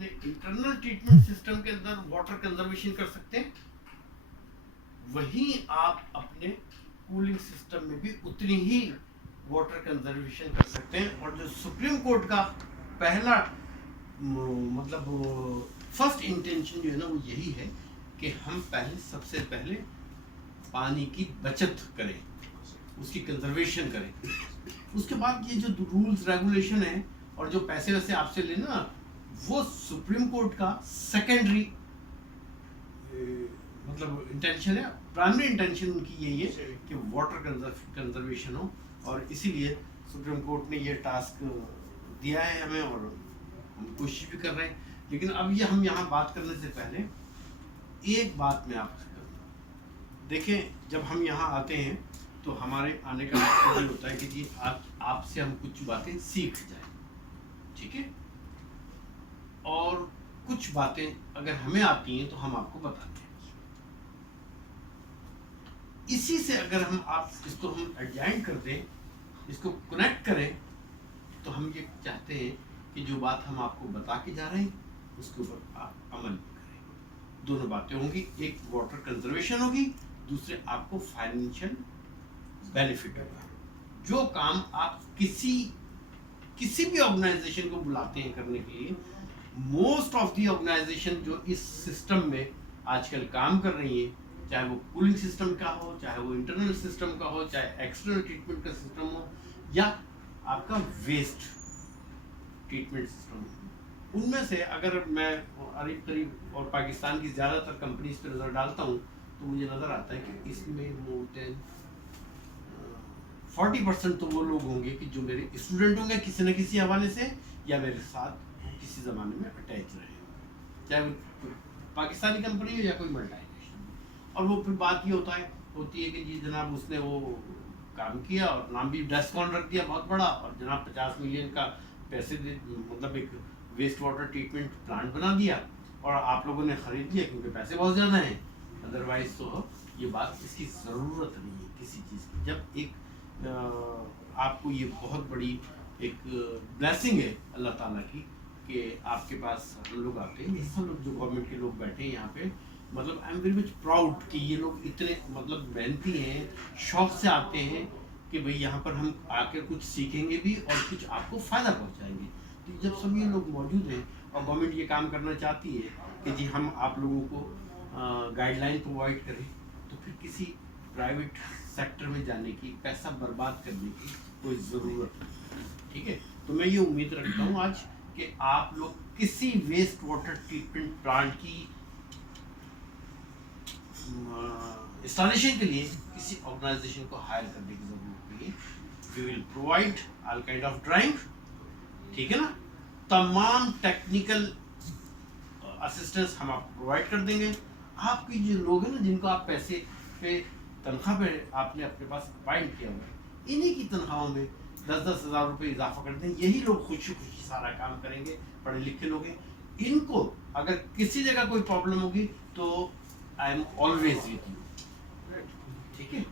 अपने internal treatment system के अंदर वाटर कंजर्वेशन कर सकते हैं, वहीं आप अपने कूलिंग सिस्टम में भी उतनी ही वाटर कंजर्वेशन कर सकते हैं। और जो सुप्रीम कोर्ट का पहला मतलब फर्स्ट इंटेंशन जो है ना वो यही है कि हम सबसे पहले पानी की बचत करें, उसकी कंजर्वेशन करें। उसके बाद ये जो रूल्स रेगुलेशन है और जो पैसे वैसे आपसे लेना, वो सुप्रीम कोर्ट का सेकेंडरी मतलब इंटेंशन है। प्राइमरी इंटेंशन उनकी यही है कि वाटर कंजर्वेशन हो, और इसीलिए सुप्रीम कोर्ट ने ये टास्क दिया है हमें, और हम कोशिश भी कर रहे हैं। लेकिन अब ये हम यहाँ बात करने से पहले एक बात मैं आपसे करूँगा। देखें, जब हम यहाँ आते हैं तो हमारे आने का मकसद ये होता है कि जी आपसे हम कुछ बातें सीख जाएं, ठीक है, और कुछ बातें अगर हमें आती हैं तो हम आपको बताते हैं। इसी से अगर इसको हम एडजॉइन कर दें, इसको कनेक्ट करें, तो हम ये चाहते हैं कि जो बात हम आपको बता के जा रहे हैं उसके ऊपर आप अमल करें। दोनों बातें होंगी, एक वाटर कंजर्वेशन होगी, दूसरे आपको फाइनेंशियल बेनिफिट होगा। जो काम आप किसी भी ऑर्गेनाइजेशन को बुलाते हैं करने के लिए, मोस्ट ऑफ दी ऑर्गेनाइजेशन जो इस सिस्टम में आजकल काम कर रही है, चाहे वो कूलिंग सिस्टम का हो, चाहे वो इंटरनल सिस्टम का हो, चाहे एक्सटर्नल ट्रीटमेंट का सिस्टम हो, या आपका वेस्ट ट्रीटमेंट सिस्टम हो, उनमें से अगर मैं करीब और पाकिस्तान की ज़्यादातर कंपनीज पे नज़र डालता हूँ तो मुझे नज़र आता है कि इसमें मोर देन 40% तो वो लोग होंगे कि जो मेरे स्टूडेंट होंगे किसी न किसी हवाले से, या मेरे साथ किसी ज़माने में अटैच रहे होंगे, चाहे वो पाकिस्तानी कंपनी हो या कोई मल्टीनेशनल। और वो फिर बात ये होती है कि जी जनाब उसने वो काम किया और नाम भी डेस्कॉन रख दिया बहुत बड़ा, और जनाब 50 मिलियन का पैसे मतलब एक वेस्ट वाटर ट्रीटमेंट प्लांट बना दिया और आप लोगों ने ख़रीद लिया क्योंकि पैसे बहुत ज़्यादा हैं। अदरवाइज तो ये बात, इसकी ज़रूरत नहीं है किसी चीज़ की। जब एक आपको ये बहुत बड़ी एक ब्लेसिंग है अल्लाह ताला की कि आपके पास हम लोग आते हैं, ये सब लोग जो गवर्नमेंट के लोग बैठे हैं यहाँ पे, मतलब I am very much proud कि ये लोग इतने मतलब मेहनती हैं, शौक से आते हैं कि भाई यहाँ पर हम आकर कुछ सीखेंगे भी और कुछ आपको फ़ायदा पहुँचाएंगे। तो जब सब ये लोग मौजूद हैं और गवर्नमेंट ये काम करना चाहती है कि जी हम आप लोगों को गाइडलाइन प्रोवाइड करें, तो फिर किसी प्राइवेट सेक्टर में जाने की, पैसा बर्बाद करने की कोई ज़रूरत नहीं, ठीक है। तो मैं ये उम्मीद रखता हूँ आज कि आप लोग किसी वेस्ट वाटर ट्रीटमेंट प्लांट की इंस्टॉलेशन के लिए किसी ऑर्गेनाइजेशन को हायर करने की ज़रूरत नहीं है। We will provide all kind of drawing, ठीक है ना, तमाम टेक्निकल असिस्टेंस हम आपको प्रोवाइड कर देंगे। आपके जो लोग हैं ना जिनको आप पैसे पे तनख्वाह पे आपने अपने पास अपॉइंट किया हुआ है, इन्हीं की तनख्वाहों में 10-10 हज़ार रुपये इजाफा कर दें। यही लोग खुशी खुशी सारा काम करेंगे, पढ़े लिखे लोग हैं। इनको अगर किसी जगह कोई प्रॉब्लम होगी तो I am always with you, ठीक है।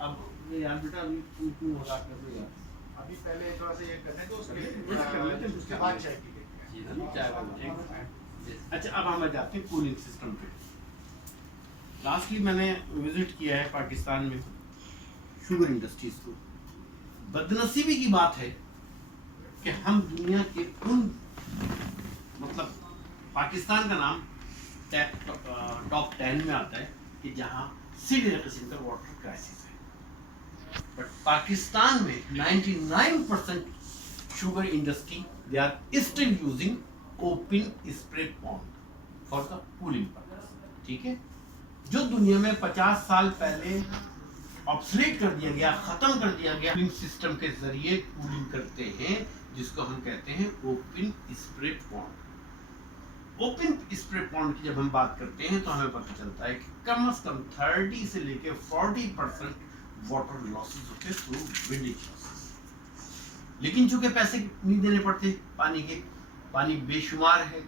अब यार बेटा अभी तुम क्यों मजाक कर रहे हो यार, अभी पहले थोड़ा सा ये करने दो, उसके कर लेते हैं, उसके बाद चाय पी लेंगे। जी ना, चाय वाला। अच्छा, अब हम जाते हैं कूलिंग सिस्टम पे। लास्टली मैंने विजिट किया है पाकिस्तान में शुगर इंडस्ट्रीज को। बदनसीबी की बात है कि हम दुनिया के उन मतलब पाकिस्तान का नाम टॉप 10 में आता है कि जहाँ सीवियर किस्म का वाटर क्राइसिस है, बट पाकिस्तान में 99% sugar industry they are still using open spray pond for the cooling purpose, ठीक है। जो दुनिया में 50 साल पहले ऑब्सोलीट कर दिया गया, खत्म कर दिया गया, कूलिंग सिस्टम के जरिए कूलिंग करते हैं, जिसको हम कहते हैं open spray pond. Open spray pond की जब हम बात करते हैं तो हमें पता चलता है कि कम से कम 30 से लेके 40% वाटर लॉसेस होते हैं थ्रू विंडेज लॉसेस। लेकिन चूंकि पैसे नहीं देने पड़ते पानी के, पानी बेशुमार है,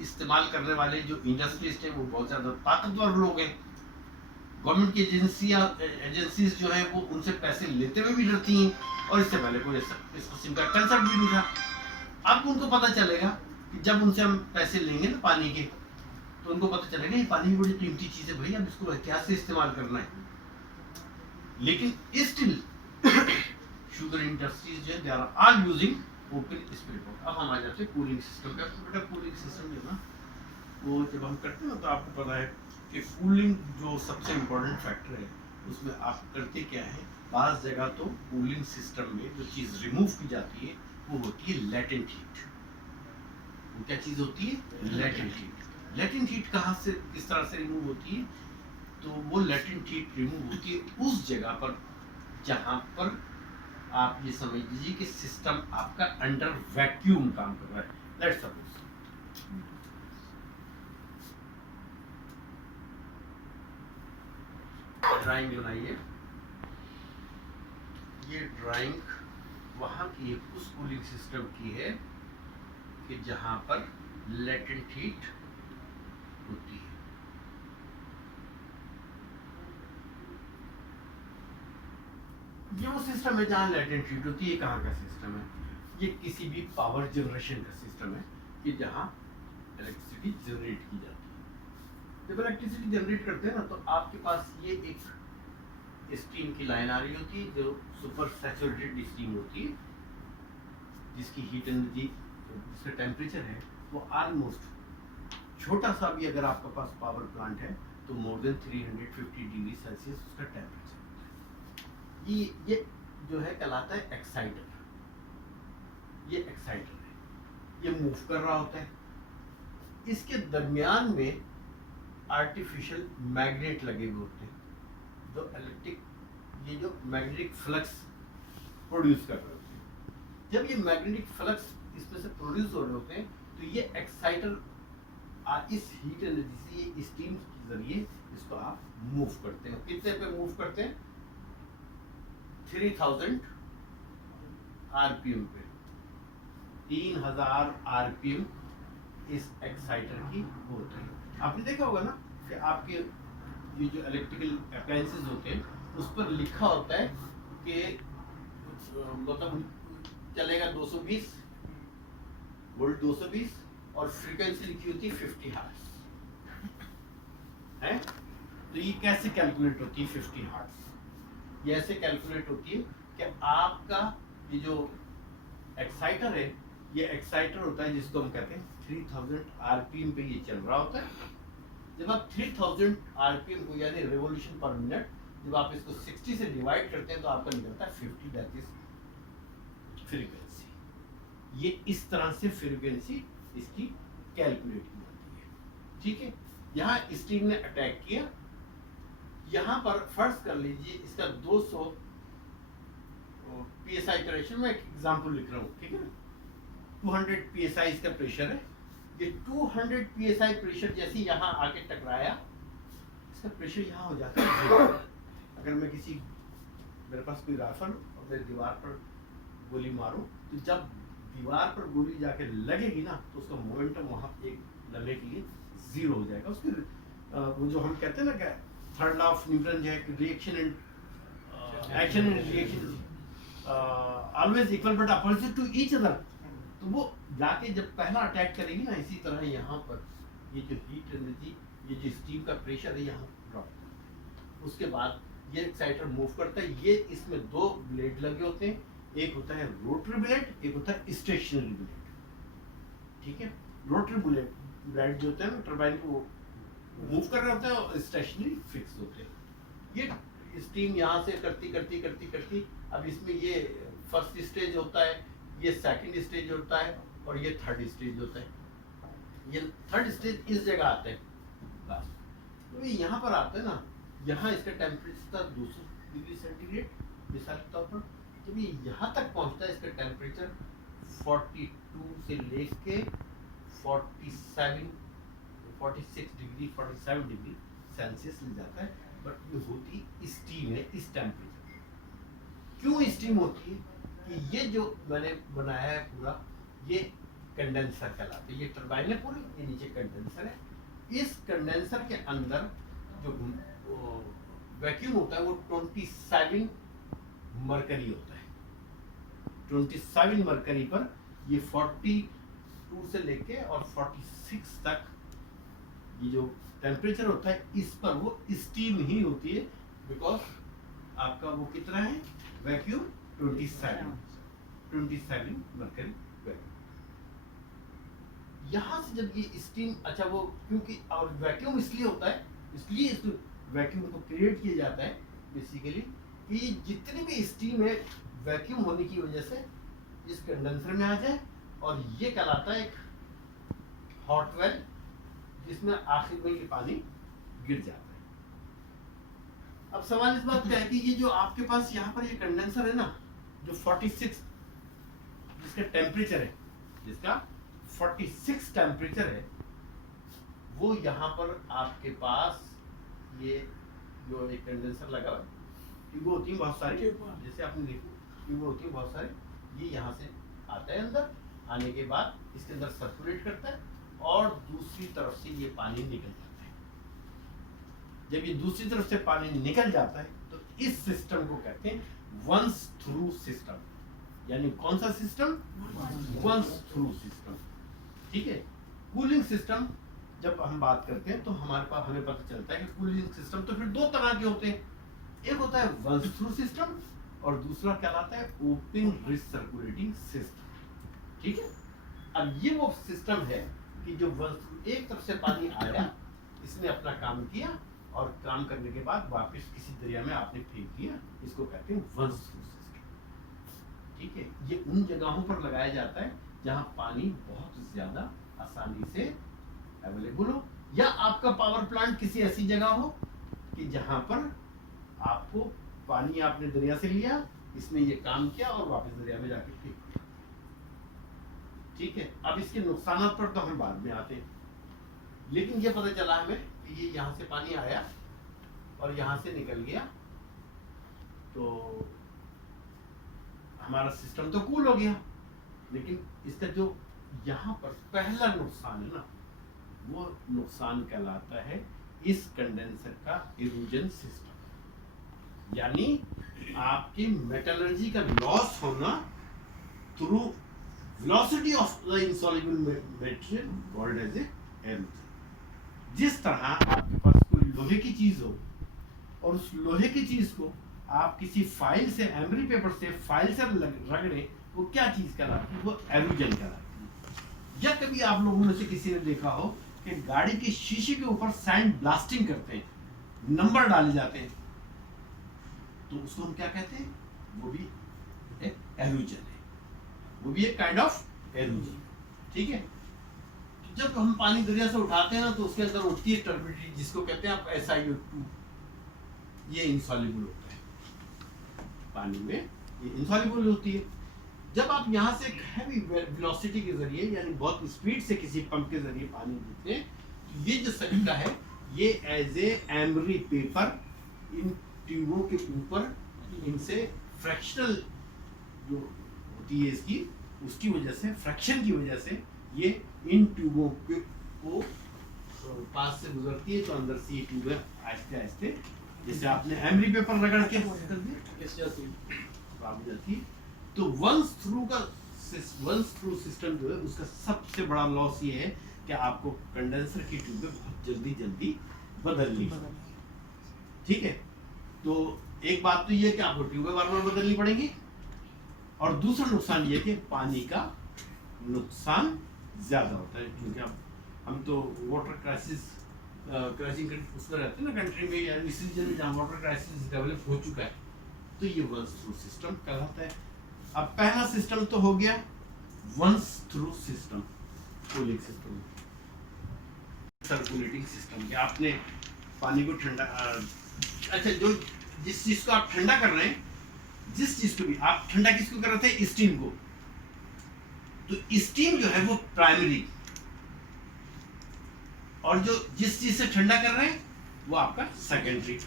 इस्तेमाल करने वाले जो इंडस्ट्रिस्ट हैं वो बहुत ज़्यादा ताकतवर लोग हैं, गवर्नमेंट की एजेंसीज जो है वो उनसे पैसे लेते हुए भी डरती हैं, और इससे पहले कोई इस किस्म का कंसेप्ट भी नहीं था। अब उनको पता चलेगा कि जब उनसे हम पैसे लेंगे ना पानी के, तो उनको पता चलेगा ये पानी बड़ी कीमती चीज है भाई, अब इसको एहतियात से इस्तेमाल करना है। लेकिन स्टिल शुगर इंडस्ट्रीज जो है they are all using open spirit water. अब हम आ जाते हैं कूलिंग सिस्टम पे। बेटा कूलिंग सिस्टम जो है ना, वो जब हम करते हैं ना, तो आपको पता है कि कूलिंग जो सबसे इम्पोर्टेंट फैक्टर है, उसमें आप करते क्या है, बाज़ जगह तो कूलिंग सिस्टम में जो चीज़ रिमूव की जाती है वो होती है लेटेंट हीट। वो क्या चीज़ होती है? Latent heat. लेटेंट हीट कहाँ से, किस तरह से रिमूव होती है? तो वो लेटेंट हीट रिमूव होती है उस जगह पर जहाँ पर आप ये समझ लीजिए कि सिस्टम आपका अंडर वैक्यूम काम कर रहा है। लेट्स सपोज ड्राइंग बनाइए, ये ड्राइंग वहाँ की उस कूलिंग सिस्टम की है कि जहाँ पर लेटेंट हीट होती है। ये वो सिस्टम है जहाँ लेटेंट हीट होती है। कहाँ का सिस्टम है? ये किसी भी पावर जनरेशन का सिस्टम है कि जहाँ इलेक्ट्रिसिटी जनरेट की जाती है। जब इलेक्ट्रिसिटी जनरेट करते हैं ना, तो आपके पास ये एक स्टीम की लाइन आ रही होती है जो सुपर सैचुरेटेड स्टीम होती है, जिसकी हीट एनर्जी, जिसका टेम्परेचर है वो ऑलमोस्ट, छोटा सा भी अगर आपके पास पावर प्लांट है तो मोर देन 350 डिग्री सेल्सियस उसका टेम्परेचर होता है। ये जो है कहलाता है एक्साइटर। ये एक्साइटर है, ये मूव कर रहा होता है। इसके दरमियान में आर्टिफिशियल मैग्नेट लगे हुए होते हैं जो इलेक्ट्रिक, ये जो मैग्नेटिक फ्लक्स प्रोड्यूस कर रहे होते हैं। जब ये मैग्नेटिक फ्लक्स इसमें से प्रोड्यूस हो रहे होते हैं तो ये एक्साइटर इस हीट एनर्जी से, ये स्टीम के जरिए इसको आप मूव करते हैं। कितने पे मूव करते हैं? 3000 आरपीएम पे। 3000 आरपीएम इस एक्साइटर की होता है। आपने देखा होगा ना कि आपके ये जो इलेक्ट्रिकल अप्लायंसेस होते हैं उस पर लिखा होता है कि मतलब चलेगा 220 वोल्ट, 220, और फ्रीक्वेंसी लिखी होती है 50 हर्ट्ज है। तो ये कैसे कैलकुलेट होती है 50 हर्ट्ज? ये ऐसे कैलकुलेट होती है कि आपका ये जो एक्साइटर है, ये एक्साइटर होता है जिसको हम कहते हैं 3000 आरपीएम पे ये चल रहा होता है। जब आप 3000 आरपीएम को, यानी रिवॉल्यूशन पर मिनट, जब आप इसको 60 से डिवाइड करते हैं तो आपका निकलता है 50, दैट इज फ्रीक्वेंसी। ये इस तरह से फ्रीक्वेंसी इसकी कैलकुलेट की जाती है। ठीक है, यहाँ स्टीम ने अटैक किया, यहाँ पर फर्ज कर लीजिए इसका 200 पीएसआई प्रेशर, में एक एग्जांपल लिख रहा हूँ, ठीक है ना। 200 पीएसआई इसका प्रेशर है। ये 200 पीएसआई प्रेशर जैसे यहाँ आके टकराया, इसका प्रेशर यहाँ हो जाता है 0। अगर मैं मेरे पास कोई राइफल और मैं दीवार पर गोली मारूं, तो जब दीवार पर गोली जाके लगेगी ना, तो उसका मोमेंटम वहाँ एक लम्हे के लिए 0 हो जाएगा। उसके वो जो हम कहते हैं ना, थर्ड लॉ ऑफ न्यूटन जो है, reaction and action and reaction always equal but opposite to each other. तो वो जाके जब पहला अटैक करेगी ना, इसी तरह यहाँ पर ये जो हीट एनर्जी, ये जो स्टीम का प्रेशर है यहाँ ड्रॉप करता है। उसके बाद ये एक्साइटर मूव करता है। ये इसमें 2 ब्लेड लगे होते हैं, एक होता है रोटरी ब्लेड, एक होता है स्टेशनरी ब्लेड। ठीक है, रोटरी ब्लेड जो होता है ना, टरबाइन को मूव कर रहे होते हैं, और स्टेशनरी फिक्स होते हैं। ये स्टीम यहाँ से करती अब इसमें ये फर्स्ट स्टेज होता है, ये सेकंड स्टेज होता है, और ये थर्ड स्टेज होता है। ये थर्ड स्टेज इस जगह आते हैं बस। तो ये यहाँ पर आते हैं ना, यहाँ इसका टेम्परेचर था 200 डिग्री सेंटीग्रेड मिसाल के तौर पर। जब ये यहाँ तक पहुँचता है, इसका टेम्परेचर 42 से लेके 47 डिग्री सेल्सियस ले जाता है। बट ये होती स्टीम है इस टेम्परेचर। क्यों स्टीम होती है? कि ये जो मैंने बनाया है पूरा, ये कंडेंसर कहलाता है। ये टरबाइन है पूरी, ये नीचे कंडेंसर है। इस कंडेंसर के अंदर जो वैक्यूम होता है वो 27 मरकरी होता है। 27 मरकरी पर ये 40 42 से लेके और 46 तक ये जो टेम्परेचर होता है इस पर वो स्टीम ही होती है, बिकॉज आपका वो कितना है वैक्यूम 27 मरकरी वैक्यूम। यहाँ से जब ये स्टीम, अच्छा वो क्योंकि और वैक्यूम इसलिए होता है, इसलिए इस वैक्यूम को क्रिएट किया जाता है बेसिकली कि ये जितनी भी स्टीम है वैक्यूम होने की वजह से इस कंडेंसर में आ जाए, और ये कहलाता है एक हॉट वेल जिसमें आखिर में ये पानी गिर जाता है। अब सवाल इस बात का है कि ये जो आपके पास यहाँ पर ये कंडेंसर है ना, जो 46 जिसका टेम्परेचर है, जिसका 46 टेम्परेचर है, वो यहाँ पर आपके पास ये जो एक कंडेंसर लगा हुआ है, ट्यूब होती है बहुत सारी, जैसे आपने देखो ट्यूब होती है बहुत सारी, ये यहाँ से आता है अंदर, आने के बाद इसके अंदर सर्कुलेट करता है और दूसरी तरफ से ये पानी निकल जाता है। जब ये दूसरी तरफ से पानी निकल जाता है तो इस सिस्टम को कहते हैं वंस थ्रू सिस्टम, यानी कौन सा सिस्टम, वंस थ्रू सिस्टम। ठीक है, कूलिंग सिस्टम जब हम बात करते हैं तो हमारे पास हमें पता चलता है कि कूलिंग सिस्टम तो फिर दो तरह के होते हैं, एक होता है वंस थ्रू सिस्टम और दूसरा कहलाता है ओपन रिसर्कुलेटिंग सिस्टम। ठीक है, अब ये वो सिस्टम है कि जो एक तरफ से पानी आया, इसने अपना काम किया और काम करने के बाद वापस किसी दरिया में आपने फेंक दिया, इसको कहते हैं वंस थ्रू सिस्टम। ठीक है, ये उन जगहों पर लगाया जाता है जहां पानी बहुत ज्यादा आसानी से अवेलेबल हो, या आपका पावर प्लांट किसी ऐसी जगह हो कि जहां पर आपको पानी आपने दरिया से लिया, इसने ये काम किया और वापस दरिया में जाके फेंक दिया। ठीक है, अब इसके नुकसान पर तो हम बाद में आते हैं, लेकिन ये पता चला हमें कि ये यहाँ से पानी आया और यहाँ से निकल गया, तो हमारा सिस्टम तो कूल हो गया, लेकिन इसका जो यहाँ पर पहला नुकसान है ना, वो नुकसान कहलाता है इस कंडेंसर का इरोजन सिस्टम, यानी आपकी मेटलर्जी का लॉस होना through velocity of the insoluble material called as a erosion। जिस तरह आपके पास कोई लोहे की चीज हो और उस लोहे की चीज को आप किसी फाइल से, एमरी पेपर से फाइल से रगड़े, वो क्या चीज कहलाती है, वो एरोजन कहलाती है। या कभी आप लोगों में से किसी ने देखा हो कि गाड़ी के शीशे के ऊपर सैंड ब्लास्टिंग करते हैं, नंबर डाले जाते हैं, तो उसको हम क्या कहते हैं, वो भी एक एरोजन है, वो भी एक काइंड ऑफ एरोजन। ठीक है, तो जब हम पानी दरिया से उठाते हैं ना, तो उसके अंदर उठती है टर्बिडिटी, जिसको कहते हैं आप SiO2, ये इंसॉल्युबल होता है पानी में, ये इंसॉल्युबल होती है। जब आप यहाँ से हैवी वेलोसिटी के जरिए, यानी बहुत स्पीड से किसी पंप के जरिए पानी देते हैं, तो ये जो सलीका है ये as a emery paper in ट्यूबों के ऊपर, इनसे फ्रैक्शनल जो होती है इसकी, उसकी वजह से, फ्रैक्शन की वजह से ये इन ट्यूबों को पास से गुजरती है, तो अंदर से ये ट्यूबें आहिस्ते आहिस्ते, जैसे आपने एमरी पेपर रगड़ के कर दिया, तो वंस थ्रू सिस्टम जो है उसका सबसे बड़ा लॉस ये है कि आपको कंडेंसर की ट्यूबें बहुत जल्दी बदलनी। ठीक है, तो एक बात तो ये है कि आपको ट्यूबें बार-बार बदलनी पड़ेगी, और दूसरा नुकसान ये है कि पानी का नुकसान ज्यादा होता है, क्योंकि हम तो वाटर क्राइसिस उसमें रहते हैं ना कंट्री में, या इस रीजन में जहाँ वाटर क्राइसिस डेवलप हो चुका है, तो ये वंस थ्रू सिस्टम कहलाता है। अब पहला सिस्टम तो हो गया once through system, cooling system, circulating system, कि आपने पानी को ठंडा, अच्छा जो जिस चीज को आप ठंडा कर रहे हैं, जिस चीज को भी आप ठंडा किसको कर रहे थे, स्टीम को, तो स्टीम जो है वो प्राइमरी, और जो जिस चीज से ठंडा कर रहे हैं वो आपका सेकेंडरी।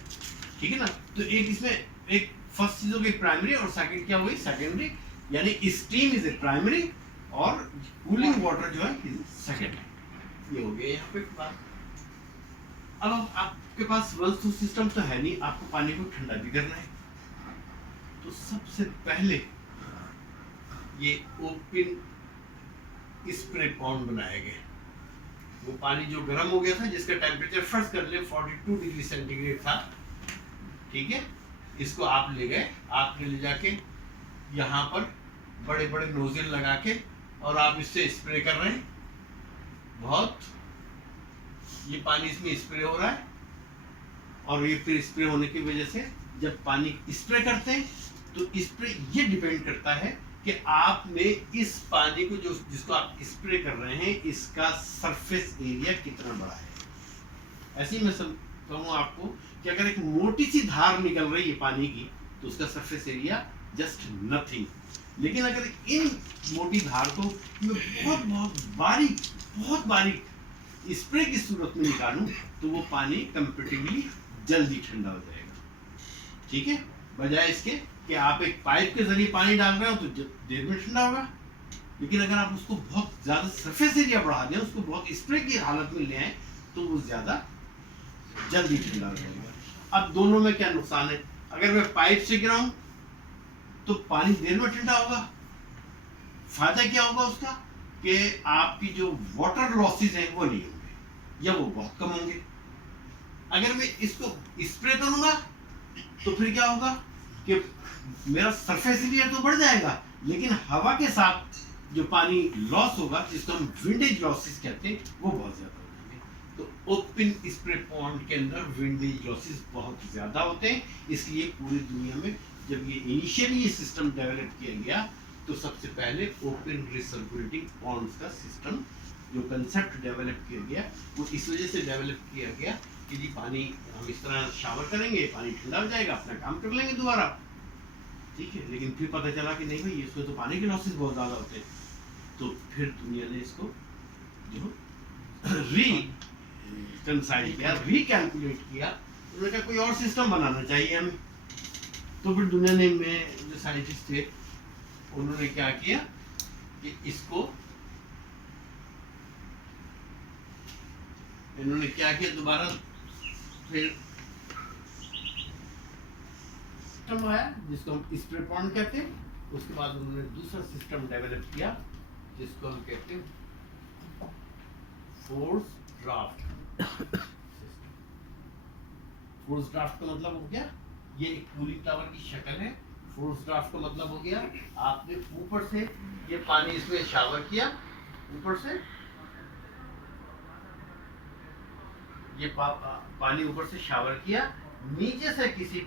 ठीक है ना, तो एक इसमें एक फर्स्ट चीज हो गई प्राइमरी और सेकंड क्या हुई, सेकेंडरी, यानी स्टीम इज ए प्राइमरी और कूलिंग वाटर जो है इज सेकेंडरी। ये हो गया यहाँ पे बात। अब आपके पास वंस थ्रू सिस्टम तो है नहीं, आपको पानी को ठंडा भी करना है, तो सबसे पहले ये ओपन स्प्रे पॉन्ड बनाए गए। वो पानी जो गर्म हो गया था, जिसका टेम्परेचर फर्स्ट कर ले 42 डिग्री सेंटीग्रेड था, ठीक है, इसको आप ले गए, आपने ले जाके यहाँ पर बड़े बड़े नोजल लगा के और आप इससे स्प्रे कर रहे हैं, बहुत ये पानी इसमें स्प्रे हो रहा है। और ये फिर स्प्रे होने की वजह से जब पानी स्प्रे करते हैं तो स्प्रे ये डिपेंड करता है कि आपने इस पानी को जो जिसको आप स्प्रे कर रहे हैं इसका सरफेस एरिया कितना बड़ा है। ऐसे ही मैं कहूँ आपको कि अगर एक मोटी सी धार निकल रही है पानी की तो उसका सरफेस एरिया जस्ट नथिंग, लेकिन अगर इन मोटी धार को मैं बहुत बारीक स्प्रे की सूरत में निकालूं तो वो पानी कंपेरेटिवली जल्दी ठंडा हो जाएगा, ठीक है, बजाय इसके कि आप एक पाइप के जरिए पानी डाल रहे हो तो देर में ठंडा होगा। लेकिन अगर आप उसको बहुत ज्यादा सरफेस एरिया बढ़ा दें, उसको बहुत स्प्रे की हालत में ले आए तो वो ज्यादा जल्दी ठंडा हो जाएगा। अब दोनों में क्या नुकसान है? अगर मैं पाइप से गिराऊं तो पानी देर में ठंडा होगा, फायदा क्या होगा उसका कि आपकी जो वाटर लॉसेस हैं वो नहीं होंगे या वो बहुत कम होंगे। अगर मैं इसको स्प्रे करूंगा तो फिर क्या होगा कि मेरा सरफेस एरिया तो बढ़ जाएगा, लेकिन हवा के साथ जो पानी लॉस होगा, जिसको हम विंडेज लॉसेस कहते हैं, वो बहुत ज्यादा हो जाएंगे। तो ओपन स्प्रे पॉन्ड के अंदर विंडेज लॉसेस बहुत ज्यादा होते हैं। इसलिए पूरी दुनिया में जब ये इनिशियली ये सिस्टम डेवलप किया गया तो सबसे पहले ओपन रिसर्कुलेटिंग पॉन्ड्स का सिस्टम जो कंसेप्ट डेवलप किया गया वो इस वजह से डेवलप किया गया कि जी पानी हम इस तरह शावर करेंगे, पानी ठंडा हो जाएगा, अपना काम कर लेंगे दोबारा, ठीक है। लेकिन फिर पता चला कि नहीं भाई, इसमें तो पानी के लॉसेस बहुत ज़्यादा होते हैं। तो फिर दुनिया ने इसको जो रिकंसाइल किया, रिकैलकुलेट किया, उन्होंने कहा कोई और सिस्टम बनाना चाहिए हमें। तो फिर दुनिया ने में जो साइंटिस्ट थे उन्होंने क्या किया कि इसको इन्होंने क्या किया, दोबारा फिर सिस्टम आया जिसको हम स्प्रे पॉन्ड कहते हैं। उसके बाद उन्होंने दूसरा सिस्टम डेवलप किया जिसको हम कहते हैं force draft system. Force draft का मतलब हो गया, ये एक कूलिंग टावर की शक्ल है। फोर्स ड्राफ्ट का मतलब हो गया, आपने ऊपर से ये पानी इसमें शावर किया, ऊपर से ये पानी ऊपर से शावर किया, नीचे से किसी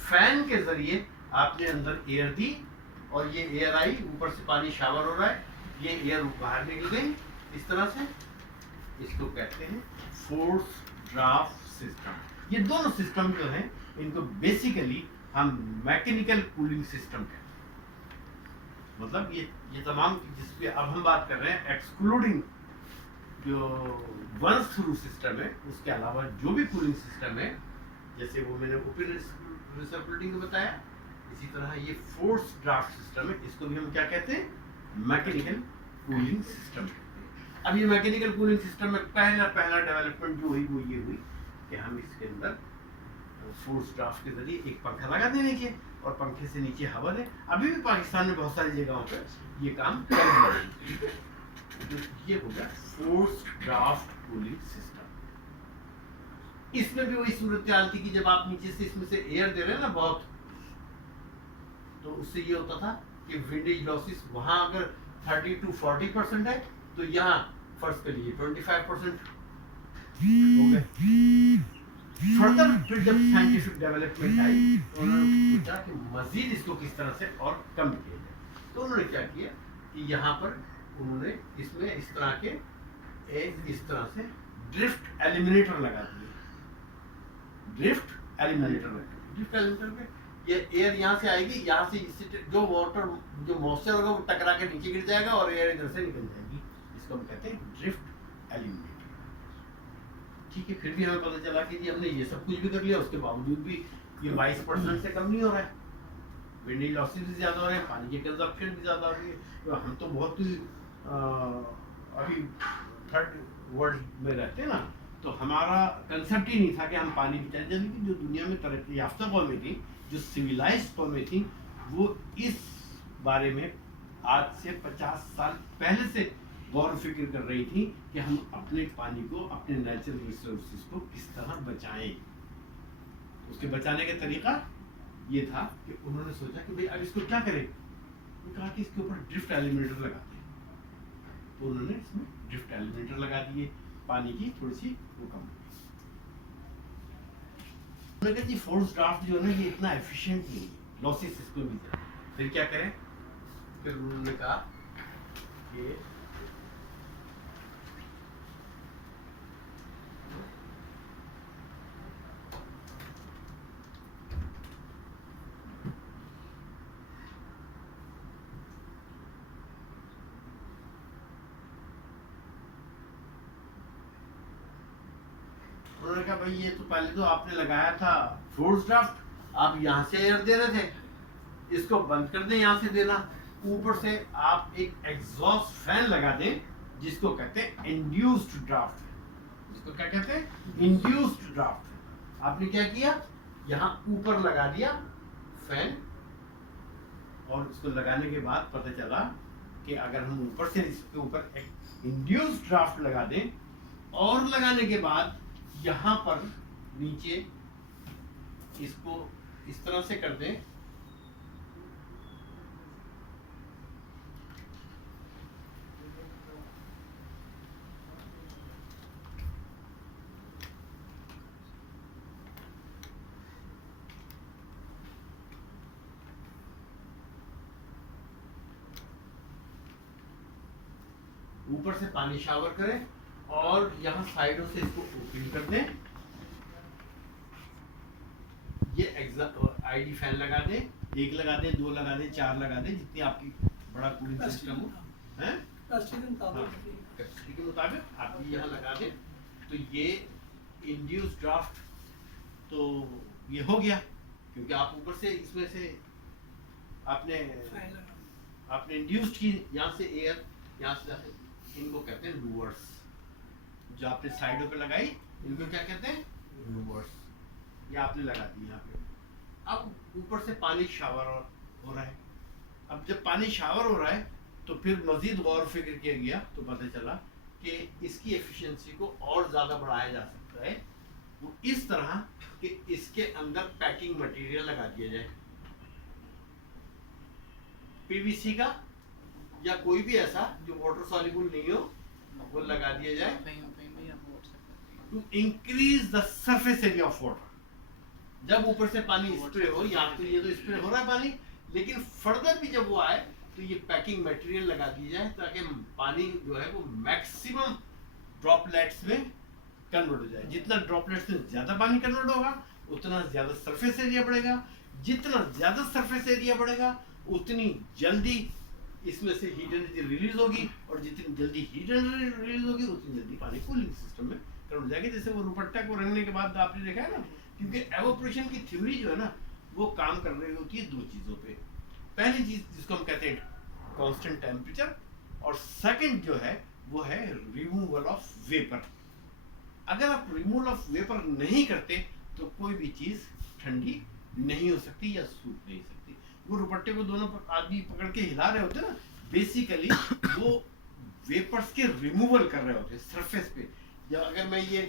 फैन के जरिए आपने अंदर एयर दी और ये एयर आई, ऊपर से पानी शावर हो रहा है, ये एयर बाहर निकल गई इस तरह से। इसको कहते हैं फोर्स ड्राफ्ट सिस्टम। ये दोनों सिस्टम जो हैं इनको बेसिकली हम मैकेनिकल कूलिंग सिस्टम कहते हैं। मतलब ये तमाम जिस पे अब हम बात कर रहे हैं एक्सक्लूडिंग जो वंस थ्रू सिस्टम है, उसके अलावा जो भी कूलिंग सिस्टम है, जैसे वो मैंने ओपन रिसर्कुलेटिंग को बताया, इसी तरह ये फोर्स ड्राफ्ट सिस्टम है, इसको भी हम क्या कहते हैं, मैकेनिकल कूलिंग सिस्टम कहते हैं। अब ये मैकेनिकल कूलिंग सिस्टम में पहला डेवलपमेंट जो हुई वो ये हुई कि हम इसके अंदर फोर्स ड्राफ्ट के जरिए एक पंखा लगा देने के और पंखे से नीचे हवा दें। अभी भी पाकिस्तान में बहुत सारी जगहों पर ये काम कर रहा है। तो ये हो गया फोर्स ड्राफ्ट कूलिंग सिस्टम। इसमें भी वही सूरत थी कि जब आप नीचे से इसमें से एयर दे रहे हैं ना बहुत, तो उससे ये होता था कि विंडेज लॉसेस वहां अगर 30 to 40% है तो यहाँ फर्स्ट के लिए 25% हो गए। फर्दर फिर जब साइंटिफिक डेवलपमेंट आई तो उन्होंने सोचा कि मजीद इसको किस तरह से और कम किया जाए। तो उन्होंने क्या किया कि यहाँ पर उन्होंने इसमें इस तरह के इस तरह से ड्रिफ्ट एलिमिनेटर लगा दिए। ड्रिफ्ट एलिमिनेटर में ये एयर यहाँ से आएगी, यहाँ से इससे जो वाटर जो मॉइस्चर होगा वो टकरा के नीचे गिर जाएगा और एयर इधर से निकल जाएगी। इसको हम कहते हैं ड्रिफ्ट एलिमिनेटर। ठीक है, फिर भी हमें पता चला कि जी हमने ये सब कुछ भी कर लिया, उसके बावजूद भी ये 22% से कम नहीं हो रहा है। विंडेज लॉसेस भी ज़्यादा हो रहे हैं, पानी की कंजप्शन भी ज़्यादा हो रही है। तो हम तो बहुत ही अभी थर्ड वर्ल्ड में रहते हैं ना, तो हमारा कंसेप्ट ही नहीं था कि हम पानी बचाएं। जबकि जो दुनिया में तरक्की याफ्ता कौमें थी, जो सिविलाइज्ड कौमें थी, वो इस बारे में आज से 50 साल पहले से गौर फिक्र कर रही थी कि हम अपने पानी को, अपने नेचुरल रिसोर्सेज को किस तरह बचाएं। उसके बचाने का तरीका ये था कि उन्होंने सोचा कि भाई अब इसको क्या करें। उन्होंने कहा कि इसके ऊपर ड्रिफ्ट एलिमिनेटर लगाते हैं। तो उन्होंने इसमें ड्रिफ्ट एलिमिनेटर लगा दिए, पानी की थोड़ी सी वो कम हुई। उन्होंने कहा जी फोर्स ड्राफ्ट जो है ना ये इतना एफिशिएंट नहीं है, लॉसेस इसको भी है। फिर क्या करें? फिर उन्होंने कहा कि उन्होंने कहा भाई ये तो पहले तो आपने लगाया था फोर्स ड्राफ्ट, आप यहाँ से एयर दे रहे थे, इसको बंद कर दें, यहाँ से देना। ऊपर से आप एक एग्जॉस्ट फैन लगा दें जिसको कहते हैं इंड्यूस्ड ड्राफ्ट। इसको क्या कहते हैं? Induced draft. आपने क्या किया? यहाँ ऊपर लगा दिया फैन, और इसको लगाने के बाद पता चला कि अगर हम ऊपर से इसके ऊपर एक इंड्यूस्ड ड्राफ्ट लगा दें और लगाने के बाद यहाँ पर नीचे इसको इस तरह से कर दें, ऊपर से पानी शावर करें और यहाँ साइडों से इसको ओपन कर दें। ये आईडी फैन लगा दें, एक लगा दें, दो लगा दें, चार लगा दें, जितनी आपकी बड़ा कूलिंग सिस्टम हो, हैं? कैपेसिटी के मुताबिक आप ये यहाँ लगा दें। तो ये इंड्यूस ड्राफ्ट तो ये हो गया, क्योंकि आप ऊपर से इसमें से आपने इंड्यूस्ड की, यहाँ से एयर, यहाँ से जाके इनको कहते हैं लूवर्स। जो आपने साइडों पे लगाई इनको क्या कहते हैं? लूवर्स। ये आपने लगा दी यहाँ पे। अब ऊपर से पानी शावर हो रहा है। अब जब पानी शावर हो रहा है तो फिर मजीद गौर फिक्र किया गया तो पता चला कि इसकी एफिशिएंसी को और ज़्यादा बढ़ाया जा सकता है। वो इस तरह कि इसके अंदर पैकिंग मटेरियल लगा दिया जाए, पीवीसी का या कोई भी ऐसा जो वाटर सॉल्युबल नहीं हो, वो लगा दिया जाए to increase the surface area of water. जब ऊपर से पानी स्प्रे हो, यहाँ तो ये तो स्प्रे हो रहा है पानी, लेकिन फर्दर भी जब वो आए तो ये पैकिंग मटेरियल लगा दी जाए ताकि पानी जो है वो मैक्सिमम ड्रॉपलेट्स में कन्वर्ट हो जाए। जितना ड्रॉपलेट्स में ज्यादा पानी कन्वर्ट होगा उतना ज्यादा सरफेस एरिया बढ़ेगा, जितना ज्यादा सरफेस एरिया बढ़ेगा उतनी जल्दी इसमें से हीट एनर्जी रिलीज होगी, और जितनी जल्दी हीट एनर्जी रिलीज होगी उतनी जल्दी पानी कूलिंग सिस्टम में कन्वर्ट जाएगी। जैसे वो दुपट्टा को रंगने के बाद आपने देखा है ना, क्योंकि एवोपरेशन की थ्योरी जो है ना वो काम कर रही होती है दो चीजों पे। पहली चीज जिसको हम कहते हैं कांस्टेंट टेम्परेचर, और सेकंड जो है वो है रिमूवल ऑफ वेपर। अगर आप रिमूवल ऑफ वेपर नहीं करते तो कोई भी चीज ठंडी नहीं हो सकती या सूख नहीं सकती। वो दुपट्टे को दोनों आदमी पकड़ के हिला रहे होते ना, बेसिकली वो वेपर्स के रिमूवल कर रहे होते सरफेस पे। या अगर मैं ये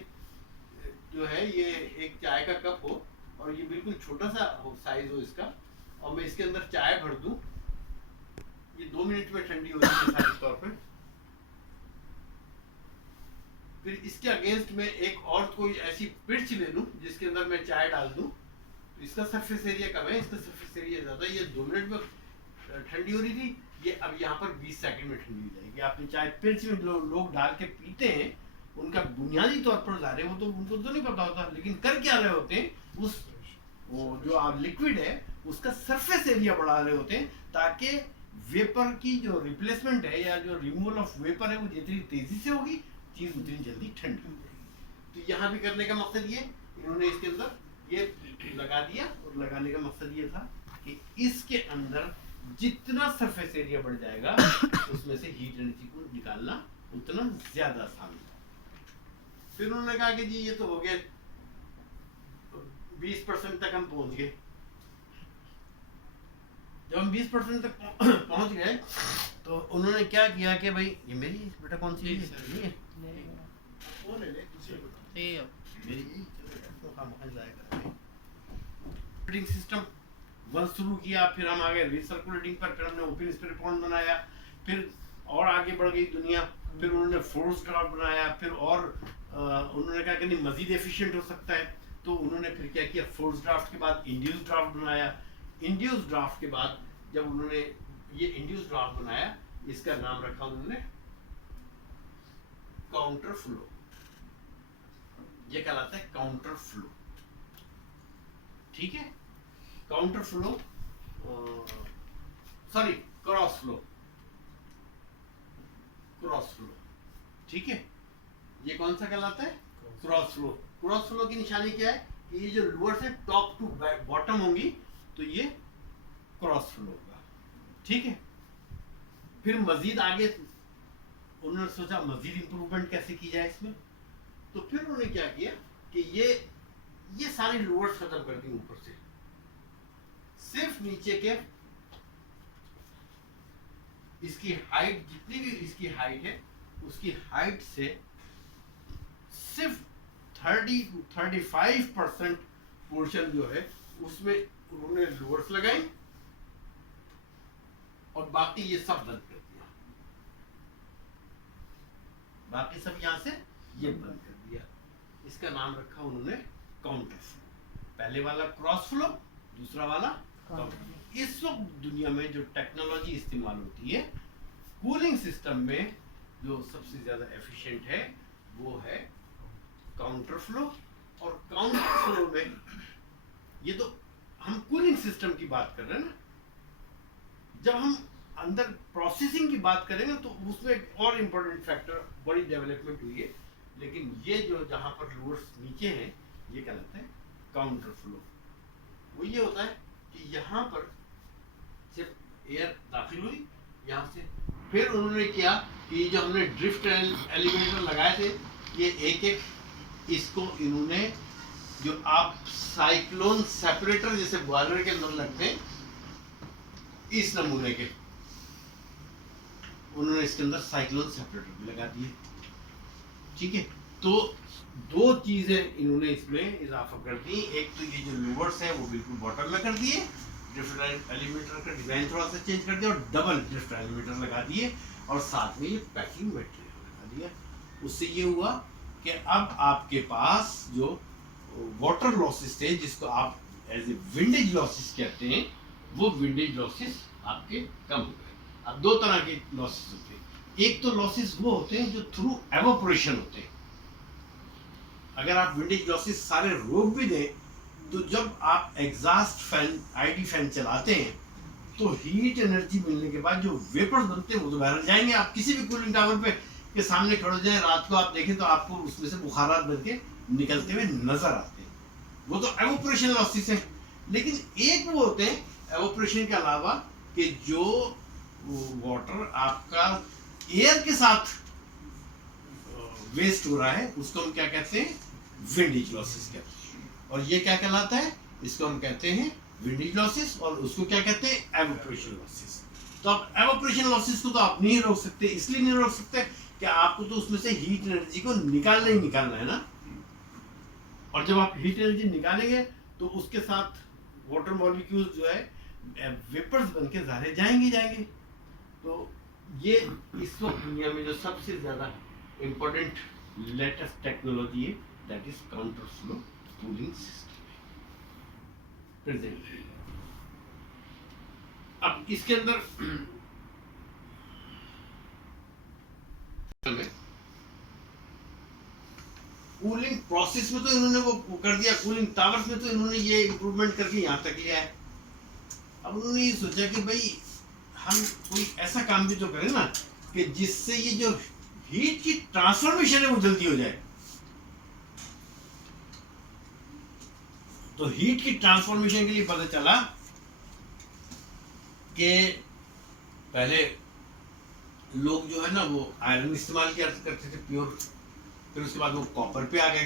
जो है ये एक चाय का कप हो और ये बिल्कुल छोटा सा साइज हो इसका, और मैं इसके अंदर चाय भर दूं, ये 2 मिनट में ठंडी हो जाती है सारी तौर पे। फिर इसके अगेंस्ट में एक और कोई ऐसी पिर्च ले लूं जिसके अंदर मैं चाय डाल दूं, तो इसका सरफेस एरिया कम है, इसका सरफेस एरिया ज्यादा। ये 2 मिनट में ठंडी हो रही थी, ये अब यहाँ पर 20 सेकंड में ठंडी हो जाएगी। आपने चाय पिर्च में लोग डाल के पीते हैं, उनका बुनियादी तौर पर जा रहे हैं, वो तो उनको तो नहीं पता होता, लेकिन कर क्या रहे होते हैं, उस वो जो आप लिक्विड है उसका सरफेस एरिया बढ़ा रहे होते हैं ताकि वेपर की जो रिप्लेसमेंट है या जो रिमूवल ऑफ वेपर है वो जितनी तेजी से होगी चीज उतनी जल्दी ठंडी हो जाएगी। तो यहाँ भी करने का मकसद ये, इन्होंने इसके अंदर ये लगा दिया, और लगाने का मकसद ये था कि इसके अंदर जितना सरफेस एरिया बढ़ जाएगा उसमें से हीट एनर्जी को निकालना उतना ज्यादा आसान होगा। फिर उन्होंने कहा कि जी ये तो हो गया, 20% तक हम पहुंच गए। जब हम 20% तक पहुंच गए तो उन्होंने क्या किया कि भाई ये मेरी बेटा कौन सी है? ये है वो ले ले दूसरे को। मेरी तो काम जाएगा। ऑपरेटिंग सिस्टम वन शुरू किया, फिर हम आ गए रिसर्कुलेटिंग पर, फिर हमने ओपन स्पिरिट बॉन्ड बनाया, फिर और आगे बढ़ गई दुनिया, फिर उन्होंने फोर्स ड्राफ्ट बनाया, फिर और उन्होंने कहा कि नहीं मजीद एफिशिएंट हो सकता है, तो उन्होंने फिर क्या किया, फोर्स ड्राफ्ट के बाद इंड्यूस ड्राफ्ट बनाया। इंड्यूस ड्राफ्ट के बाद जब उन्होंने ये इंड्यूस ड्राफ्ट बनाया, इसका नाम रखा उन्होंने काउंटर फ्लो। ये कहलाता है काउंटर फ्लो, ठीक है। Counter flow, sorry cross flow, cross flow, ठीक है। ये कौन सा कहलाता है? Cross flow. क्रॉस फ्लो की निशानी क्या है कि ये जो लोअर से टॉप टू बॉटम होंगी तो ये क्रॉस फ्लो होगा, ठीक है। फिर मजीद आगे उन्होंने सोचा मजीद इंप्रूवमेंट कैसे की जाए इसमें, तो फिर उन्होंने क्या किया कि ये सारी लोअर्स खत्म कर दी ऊपर से, सिर्फ नीचे के इसकी हाइट, जितनी भी इसकी हाइट है उसकी हाइट से सिर्फ 30-35% पोर्शन जो है उसमें उन्होंने लोअर्स लगाई और बाकी ये सब बंद कर दिया, बाकी सब यहां से ये बंद कर दिया। इसका नाम रखा उन्होंने काउंटर फ्लो। पहले वाला क्रॉस फ्लो, दूसरा वाला काउंटर। इस वक्त दुनिया में जो टेक्नोलॉजी इस्तेमाल होती है कूलिंग सिस्टम में, जो सबसे ज्यादा एफिशिएंट है वो है काउंटर फ्लो। और काउंटर फ्लो में ये तो हम कूलिंग सिस्टम की बात कर रहे हैं ना, जब हम अंदर प्रोसेसिंग की बात करेंगे तो उसमें एक और इम्पोर्टेंट फैक्टर, बड़ी डेवलपमेंट हुई है, लेकिन ये जो जहां पर लोअर्स नीचे हैं ये कहलाता है काउंटर फ्लो। वो ये होता है कि यहाँ पर सिर्फ एयर दाखिल हुई यहाँ से, फिर उन्होंने किया कि जो हमने ड्रिफ्ट एलिवेटर लगाए थे ये एक एक इसको इन्होंने, जो आप साइक्लोन सेपरेटर जैसे बॉयलर के अंदर लगते हैं इस नमूने के, उन्होंने इसके अंदर साइक्लोन सेपरेटर भी लगा दिए, ठीक है। तो दो चीजें इन्होंने इसमें इजाफा कर दी, एक तो ये जो लोअर्स है वो बिल्कुल बॉटम में कर दिए, ड्रिफ्ट एलिवेटर का डिजाइन थोड़ा सा चेंज कर दिया और डबल ड्रिफ्ट एलिवेटर लगा दिए और साथ में ये पैकिंग मटेरियल लगा दिया। उससे ये हुआ कि अब आपके पास जो वाटर लॉसेस थे, जिसको आप एज ए विंडेज लॉसेस कहते हैं, वो विंडेज लॉसेस आपके कम हो गए। अब दो तरह के लॉसेस होते हैं, एक तो लॉसेस वो होते हैं जो थ्रू एवोपोरेशन होते हैं। अगर आप विंडेज लॉसेस सारे रोक भी दें तो जब आप एग्जॉस्ट फैन, आईडी फैन चलाते हैं तो हीट एनर्जी मिलने के बाद जो वेपर्स बनते हैं वो तो बाहर जाएंगे। आप किसी भी कूलिंग टावर पे के सामने खड़े हो जाएं, रात को आप देखें तो आपको उसमें से बुखारात बन के निकलते हुए नजर आते हैं, वो तो एवोपोरेशन लॉसेस है। लेकिन एक वो होते हैं एवोपोरेशन के अलावा कि जो वाटर आपका एयर के साथ वेस्ट हो रहा है उसको हम क्या कहते हैं, विंडेज लॉसेस कहते हैं। और ये क्या कहलाता है, इसको हम कहते हैं विंडेज लॉसेस, और उसको क्या कहते हैं, एवोपोरेशन लॉसेस। तो आप एवोपोरेशन लॉसेस को तो आप नहीं रोक सकते, इसलिए नहीं रोक सकते कि आपको तो उसमें से हीट एनर्जी को निकालना ही निकालना है ना, और जब आप हीट एनर्जी निकालेंगे तो उसके साथ वाटर मॉलिक्यूल्स जो है वेपर्स बन के ज़ाहिर जाएंगे। तो ये इस वक्त दुनिया में जो सबसे ज़्यादा इम्पोर्टेंट लेटेस्ट टेक्नोलॉजी है, that is counter flow cooling system present. अब इसके अंदर कूलिंग प्रोसेस में तो इन्होंने वो कर दिया, कूलिंग टावर्स में तो इन्होंने ये इंप्रूवमेंट करके यहाँ तक लिया है। अब उन्होंने ये सोचा कि भाई हम कोई ऐसा काम भी तो करें ना कि जिससे ये जो हीट की ट्रांसफॉर्मेशन है वो जल्दी हो जाए। तो हीट की ट्रांसफॉर्मेशन के लिए पता चला कि पहले लोग जो है ना वो आयरन इस्तेमाल किया करते थे प्योर, फिर उसके बाद वो कॉपर पे आ गए,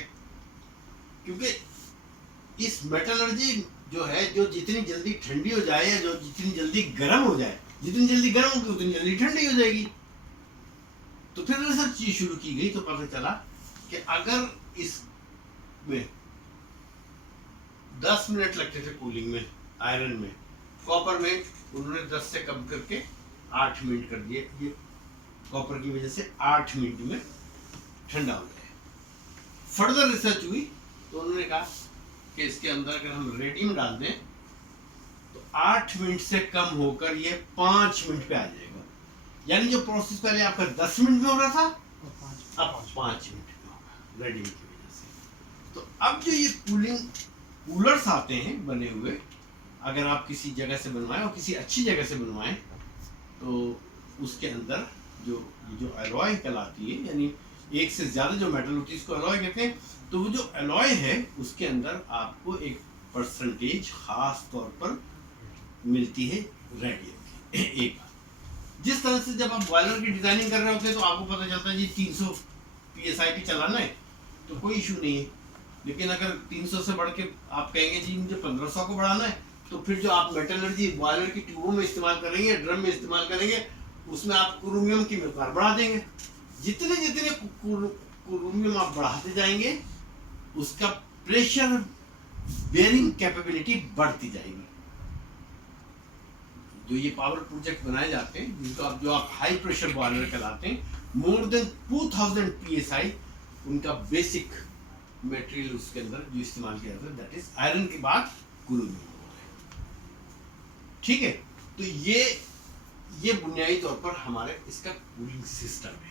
क्योंकि इस मेटलर्जी जो है, जो जितनी जल्दी ठंडी हो जाए या जो जितनी जल्दी गर्म हो जाए, जितनी जल्दी गर्म होगी उतनी जल्दी ठंडी हो जाएगी। तो फिर रिसर्च चीज शुरू की गई, तो पता चला कि अगर इस में 10 मिनट लगते थे कूलिंग में, आयरन में, कॉपर में उन्होंने 10 से कम करके 8 मिनट कर दिए। ये कॉपर की वजह से 8 मिनट में ठंडा हो जाए। फर्दर रिसर्च हुई तो उन्होंने कहा कि इसके अंदर अगर हम रेडियम डाल दें तो 8 मिनट से कम होकर ये 5 मिनट पे आ जाएगा। यानी जो प्रोसेस पहले आपका 10 मिनट में हो रहा था, अब 5 मिनट में होगा रेडियम की वजह से। तो अब जो ये कूलर्स आते हैं बने हुए, अगर आप किसी जगह से बनवाएं और किसी अच्छी जगह से बनवाएं, तो उसके अंदर जो एलॉय कहलाती है, यानी एक से ज्यादा जो मेटल होती है इसको एलॉय कहते हैं। तो वो जो एलॉय है उसके अंदर आपको एक परसेंटेज खास तौर पर मिलती है रेडियम की। एक जिस तरह से जब आप बॉयलर की डिजाइनिंग कर रहे होते हैं तो आपको पता चलता है जी 300 PSI पे चलाना है तो कोई इशू नहीं है, लेकिन अगर 300 से बढ़ के आप कहेंगे जी मुझे 1500 को बढ़ाना है, तो फिर जो आप मेटलर्जी बॉयलर की ट्यूबों में इस्तेमाल करेंगे, ड्रम में इस्तेमाल करेंगे, उसमें आप क्रोमियम की मिकदार बढ़ा देंगे। जितने जितने क्रोमियम आप बढ़ाते जाएंगे उसका प्रेशर बेयरिंग कैपेबिलिटी बढ़ती जाएगी। जो ये पावर प्रोजेक्ट बनाए जाते हैं जिनको जो आप हाई प्रेशर बॉयलर कहलाते हैं, मोर देन 2000 PSI उनका बेसिक मटेरियल उसके अंदर जो इस्तेमाल किया जाता है दैट इज आयरन के बाद क्रोमियम। ठीक है, तो ये बुनियादी तौर पर हमारे इसका कूलिंग सिस्टम है।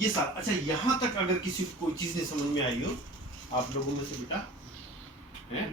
ये सारा अच्छा, यहाँ तक अगर किसी को कोई चीज नहीं समझ में आई हो आप लोगों में से बेटा है